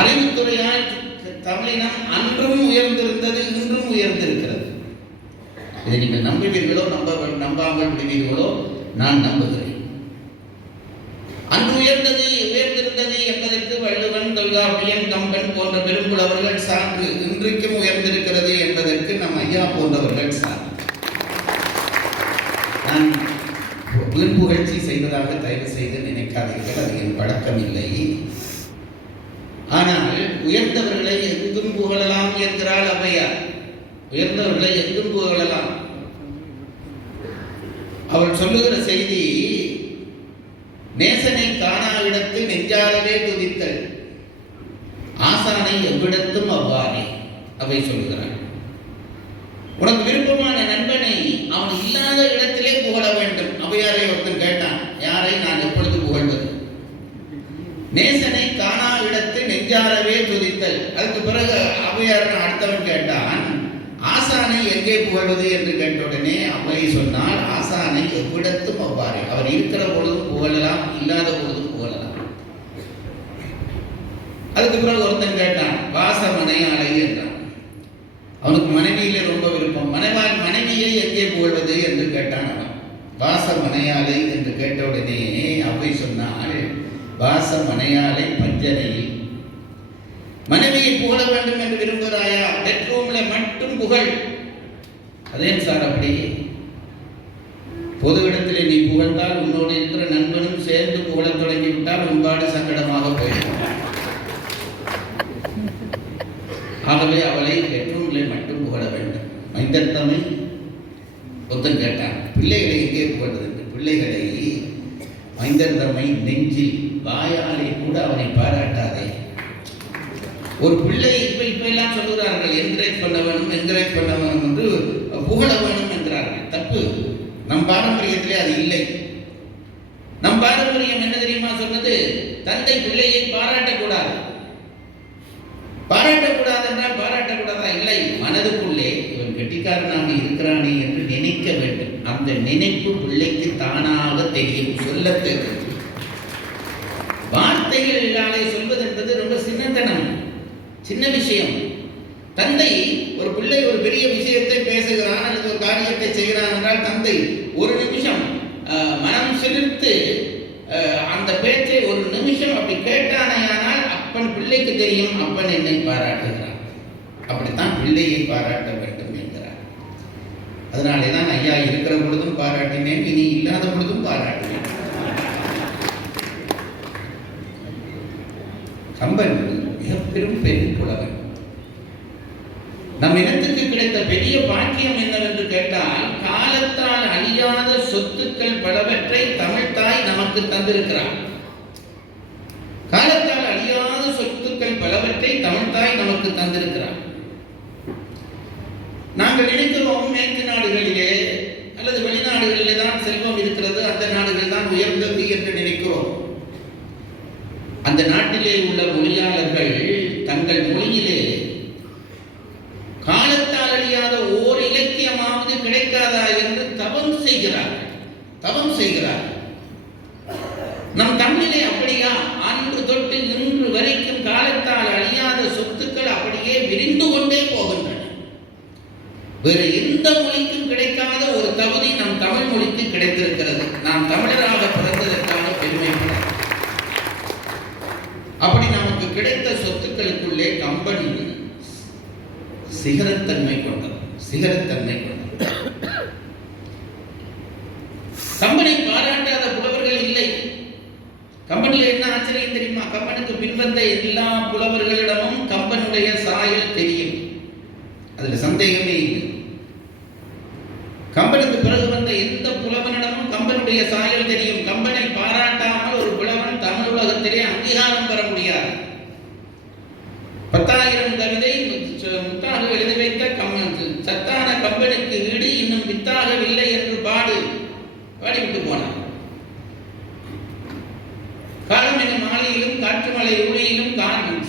அறிவுத்துறையால் தமிழினம் அன்றும் உயர்ந்திருந்தது, இன்றும் உயர்ந்திருக்கிறது. இதை நீங்கள் நம்புவீர்களோ நம்பாமல் விடுவீர்களோ நான் நம்புகிறேன். அன்று உயர்ந்திருந்தது என்பதற்கு வள்ளுவன், தொல்காப்பியன், கம்பன் போன்ற பெரும்புலவர்கள் சான்று. இன்றைக்கும் உயர்ந்திருக்கிறது என்பதற்கு நம் ஐயா போன்றவர்கள் சான்று. நான் வீண் புகழ்ச்சி செய்வதாக தயவு செய்து நினைக்காதீர்கள், அது என் பழக்கம் இல்லை. ஆனால் உயர்ந்தவர்களை எங்கும் புகழலாம் என்கிறாள் ஔவையார். உயர்ந்தவர்களை எங்கும் புகழலாம். அவள் சொல்லுகிற செய்தி, நேசனை காணாவிடத்து நெஞ்சாலவே துதித்தல், ஆசானை எவ்விடத்தும் அவ்வாறே. அவை சொல்கிறாள், உனக்கு விருப்பமான நண்பனை அவன் இல்லாத இடத்திலே புகழ வேண்டும். ஔவையாரை ஒருத்தன் கேட்டான், யாரை நான் எப்பொழுது புகழ்வது? நேசனை காணா இடத்து நெஞ்சாரவே துதித்தல். அதுக்கு பிறகு ஔவையார் அடுத்தவன் கேட்டான், ஆசானை எங்கே புகழ்வது என்று கேட்ட உடனே அவ்வை சொன்னால், ஆசானை எவ்விடத்தும் அவ்வாறே. அவர் இருக்கிற பொழுதும் புகழலாம், இல்லாத பொழுதும் புகழலாம். அதுக்கு பிறகு ஒருத்தன் கேட்டான், வாச மனையாளை என்றான். அவனுக்கு மனைவியிலே ரொம்ப விருப்பம். மனைவியை எங்கே புகழ்வது என்று கேட்டான் அவன். வாச மனையாளை என்று கேட்டவுடனே அவ்வை சொன்னால், வாச மனையாளை பஞ்சனையில். மனைவியை புகழ வேண்டும் என்று விரும்புகிறாயா? பெட்ரூம்ல மட்டும் புகழ். அதே சார் அப்படி பொது இடத்திலே நீ புகழ்ந்தால் உன்னோடு இருக்கிற நண்பனும் சேர்ந்து புகழத் தொடங்கிவிட்டால் உன்பாடு சங்கடமாக போயிடும். ஆகவே அவளை பெட்ரூம்ல மட்டும் புகழ வேண்டும். மைந்தத்தமை ஒருத்தன் கேட்டான், பிள்ளைகளை எங்கே புகழ்வது என்று. பிள்ளைகளை மைந்தத்தமை நெஞ்சில், வாயாலே கூட அவனை பாராட்டாதே. ஒரு பிள்ளை இப்ப எல்லாம் சொல்லுகிறார்கள், என்கரேஜ் பண்ண வேணும் என்று புகழ வேணும் என்கிறார்கள். தப்பு. நம் பாரம்பரியத்திலே அது இல்லை. நம் பாரம்பரியம் என்ன தெரியுமா சொன்னது? தந்தை பிள்ளையை பாராட்டக்கூடாது. பாராட்டக்கூடாது என்றால் பாராட்டக்கூடாதா? இல்லை, மனதுக்குள்ளே இவன் கெட்டிக்காரனாக இருக்கிறானே என்று நினைக்க வேண்டும். அந்த நினைப்பு பிள்ளைக்கு தானாக தெரியும், சொல்ல தெரியும். வார்த்தைகளாலே சொல்வது என்பது ரொம்ப சின்னத்தனம், சின்ன விஷயம். தந்தை ஒரு பிள்ளை ஒரு பெரிய விஷயத்தை பேசுகிறான் அல்லது ஒரு காரியத்தை செய்கிறான் என்றால் தந்தை ஒரு நிமிஷம் மனம் செலுத்து அந்த பேச்சை ஒரு நிமிஷம் அப்படி கேட்டானையானால் அப்பன் பிள்ளைக்கு தெரியும், அப்பன் என்னை பாராட்டுகிறான். அப்படித்தான் பிள்ளையை பாராட்ட வேண்டும் என்கிறார். அதனாலே தான் ஐயா இருக்கிற பொழுதும் பாராட்டினேன், இனி இல்லாத பொழுதும் பாராட்டினேன். கம்பன் மிக பெரும் பெரும் புலவன். நம் இனத்துக்கு கிடைத்த பெரிய பாக்கியம் என்னவென்று கேட்டால், காலத்தால் அழியாத சொத்துக்கள் பலவற்றை தமிழ்த்தாய் நமக்கு தந்திருக்கிறார். காலத்தால் அழியாத சொத்துக்கள் பலவற்றை தமிழ்த்தாய் நமக்கு தந்திருக்கிறார். நாங்கள் நினைக்கிறோம் மேற்கு நாடுகளிலே அல்லது வெளிநாடுகளிலே தான் செல்வம் இருக்கிறது, அந்த நாடுகள் தான் உயர்ந்தது என்று நினைக்கிறோம். அந்த நாட்டிலே உள்ள மொழியாளர்கள் தங்கள் மொழியிலே காலத்தால் அழியாத ஓர் இலக்கியமாவது கிடைக்காதா என்று தவம் செய்கிறார்கள். நம் தமிழிலே அப்படியா? அன்று தொட்டு இன்று வரைக்கும் காலத்தால் அழியாத சொத்துக்கள் அப்படியே விரிந்து கொண்டே போகின்றன. வேறு எந்த மொழிக்கும் கிடைக்காத ஒரு தகுதி நம் தமிழ் மொழிக்கு கிடைத்திருக்கிறது. நாம் தமிழராக பிறந்ததற்கான பெருமை. அப்படி நமக்கு கிடைத்த சொத்துக்களுக்குள்ளே கம்பன் சிகரத்தன்மை கொண்டது. கம்பனை பாராட்டாத புலவர்கள் இல்லை. கம்பனில் என்ன ஆச்சரியம் தெரியுமா? கம்பனுக்கு பின்வந்த எல்லா புலவர்களிடமும் கம்பனுடைய சாயல் தெரியும், அதுல சந்தேகமே இல்லை. கம்பனுக்கு பிறகு வந்த எந்த புலவனிடமும் கம்பனுடைய சாயல் தெரியும். கம்பனை பாராட்டாமல் ஒரு புலவன் தமிழ் உலகத்திலே அங்கீகாரம் பெற முடியாது. 10,000 கவிதை முத்தாக எழுதி வைத்த சத்தான கம்பனுக்கு ஈடு இன்னும் வித்தாகவில்லை என்று பாடிவிட்டு போனான். காலம் என்னும் மாலையிலும் காற்று மலை ஊழியிலும்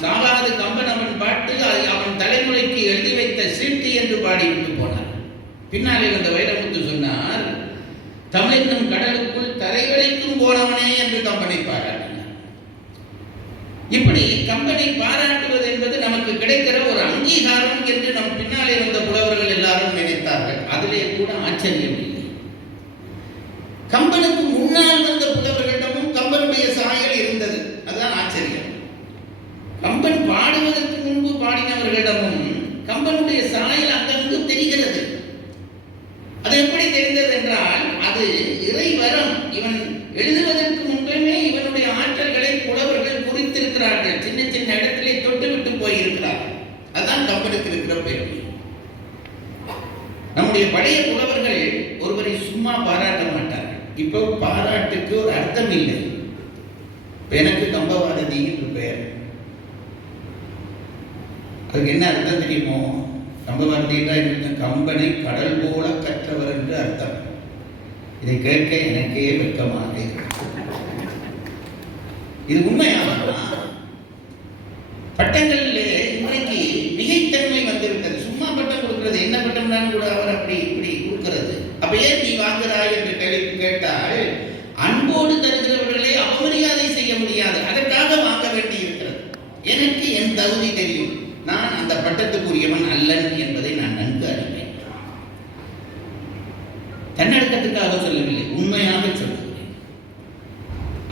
சாகாது கம்பன் அவன் பாட்டு அவன் தலைமுறைக்கு எழுதி வைத்த சீட்டி என்று பாடிவிட்டு போனார். பின்னாலே வந்த வைரமுத்து சொன்னார், தமிழென்னும் கடலுக்குள் தரைவளைக்கும் போனவனே என்று கம்பனை பாராட்டினார். இப்படி கம்பனை பாராட்டு அங்கீகாரம் என்று நம் பின்னாலே வந்த புலவர்கள் எல்லாரும் நினைத்தார்கள். அதிலே கூட ஆச்சரியம் இல்லை. கம்பனுக்கு முன்னால் வந்த புலவர்களிடமும் கம்பனுடைய சாயல் இருந்தது. அதுதான் ஆச்சரியம். கம்பன் பாடுவதற்கு முன்பு பாடினவர்களிடமும் கம்பனுடைய சாயல் அங்கங்கு தெரிகிறது. அது எப்படி தெரிந்தது என்றால், அது இறைவரம். இவன் எழுதுவதற்கு முன்பே இவனுடைய ஆற்றல்களை புலவர்கள் குறித்திருக்கிறார்கள். சின்ன சின்ன இடத்திலே தொட்டுவிட்டு போயிருக்கிறார்கள். அதுதான் கம்பனுக்கு இருக்கிற பெருமை. நம்முடைய பழைய புலவர்கள் ஒருவரை சும்மா பாராட்ட மாட்டார்கள். இப்போ பாராட்டுக்கு ஒரு அர்த்தம் இல்லை. எனக்கு கம்பபாரதி என்று பெயர். அதுக்கு என்ன அர்த்தம் தெரியுமோ? கம்பபாரதி என்றால் கம்பனை கடல் போல கற்றவர் என்று அர்த்தம். இதை கேட்க எனக்கே வெட்கமாக இது உண்மையானதா? பட்டங்களிலே இன்றைக்கு மிகைத்தன்மை வந்துவிட்டது. சும்மா பட்டம் கொடுக்கிறது, என்ன பட்டம் தான் கூட அவர் அப்படி இப்படி கொடுக்கிறது. அப்ப ஏன் நீ வாங்குறாய் என்று கேள்வி கேட்டால், அன்போடு தருகிறவர்களை அவமரியாதை செய்ய முடியாது. அதற்காக வாங்க வேண்டி இருக்கிறது. எனக்கு என் தகுதி தெரியும். நான் அந்த பட்டத்துக்குரியவன் அல்லன் என்பதை நான் நன்கு அறிவேன். தன்னடக்கத்துக்காக சொல்லவில்லை, உண்மையாக சொல்லுகிறேன்.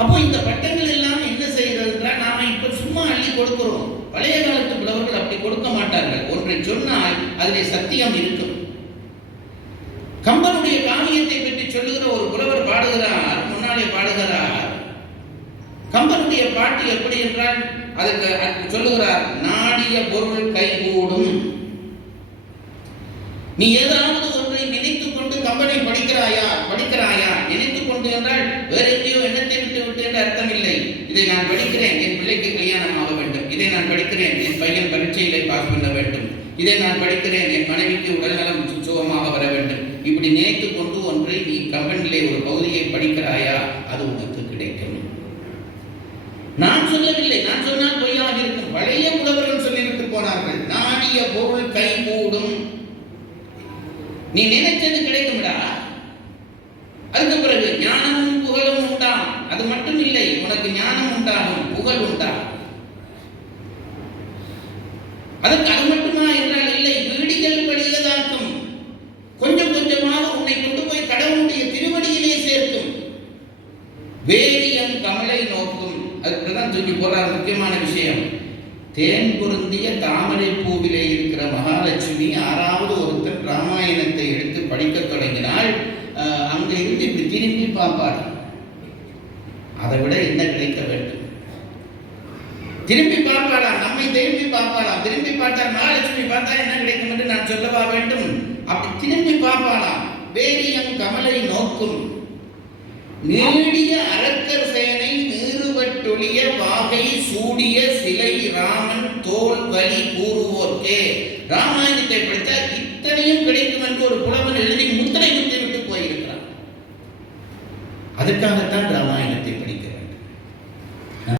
அப்போ இந்த பட்டங்கள் எல்லாம் என்ன செய்கிறது என்றால், நாம இப்ப சும்மா அள்ளி கொடுக்கிறோம். பழைய காலத்து புலவர்கள் அப்படி கொடுக்க மாட்டார்கள். ஒன்றை சொன்னால் அதிலே சத்தியம் இருக்கும். கம்பனுடைய காவியத்தை பற்றி சொல்லுகிற ஒரு புலவர் பாடுகிறார், முன்னாலே பாடுகிறார். கம்பனுடைய பாட்டு எப்படி என்றால், அதற்கு சொல்லுகிறார், நாடிய பொருள் கைகூடும். நீ ஏதாவது ஒன்றை நினைத்துக் கொண்டு கம்பனை படிக்கிறாயா நினைத்துக் கொண்டு என்றால் வேற எங்கேயோ எண்ணத்தை விட்டு விட்டு என்று அர்த்தம் இல்லை. இதை நான் படிக்கிறேன், என் பிள்ளைக்கு கல்யாணம் ஆக வேண்டும். இதை நான் படிக்கிறேன், என் பையன் பரீட்சையிலே பாஸ் பண்ண வேண்டும். இதை நான் படிக்கிறேன், என் மனைவிக்கு உடல்நலம் சுகமாக வர வேண்டும். இப்படி நினைத்துக் கொண்டு ஒன்றை நீ கம்பனிலே ஒரு பகுதியை படிக்கிறாயா, அது உனக்கு கிடைக்கும். நான் சொல்லவில்லை, நான் சொன்னால் பொய்யாக இருக்கும். பழைய புலவர்கள் சொல்லிவிட்டு போனார்கள், நாடிய பொருள் கைகூடும். நீ நினைச்சது கிடைக்கும்டா. அதுக்கு பிறகு ஞானமும் புகழும் உண்டாம். அது மட்டும் இல்லை, உனக்கு ஞானம் உண்டாகும், புகழ் உண்டாகும். அதற்கு அது மட்டுமா என்றால் இல்லை, வீடிகள் வழியதாக்கும். கொஞ்சம் கொஞ்சமாக உன்னை கொண்டு போய் கடவுளுடைய திருவடியிலே சேர்க்கும். வேரியன் கமலை நோக்கும். அதுக்குதான் தூக்கி போறார். முக்கியமான விஷயம், தேன் பொருந்திய தாமரை பூவிலே இருக்கிற மகாலட்சுமி 6வது ஒருத்தர் ராமாயணத்தை எடுத்து படிக்க தொடங்கினால் அங்க இருந்து இப்படி திரும்பி பார்ப்பார். அதை விட என்ன கிடைக்க வேண்டும்? திரும்பி பார்ப்பாளாம், நம்மை திரும்பி பார்ப்பாளாம். திரும்பி பார்த்தால் மகாலட்சுமி பார்த்தா என்ன கிடைக்கும் என்று நான் சொல்லவா வேண்டும்? அப்படி திரும்பி பார்ப்பாளாம். வேரியன் கமலை நோக்கும். நீடிய அரக்கர் சேனை நீருவட்டொழிய வாகை சூடிய சிலை ராமன் தோல் வலி கூறுவோர்க்கே. ராமாயணத்தை படித்தால் இத்தனையும் கிடைக்கும் என்று ஒரு புலவன் எழுதி முத்திரை குத்தி விட்டு போயிருக்கிறார். அதற்காக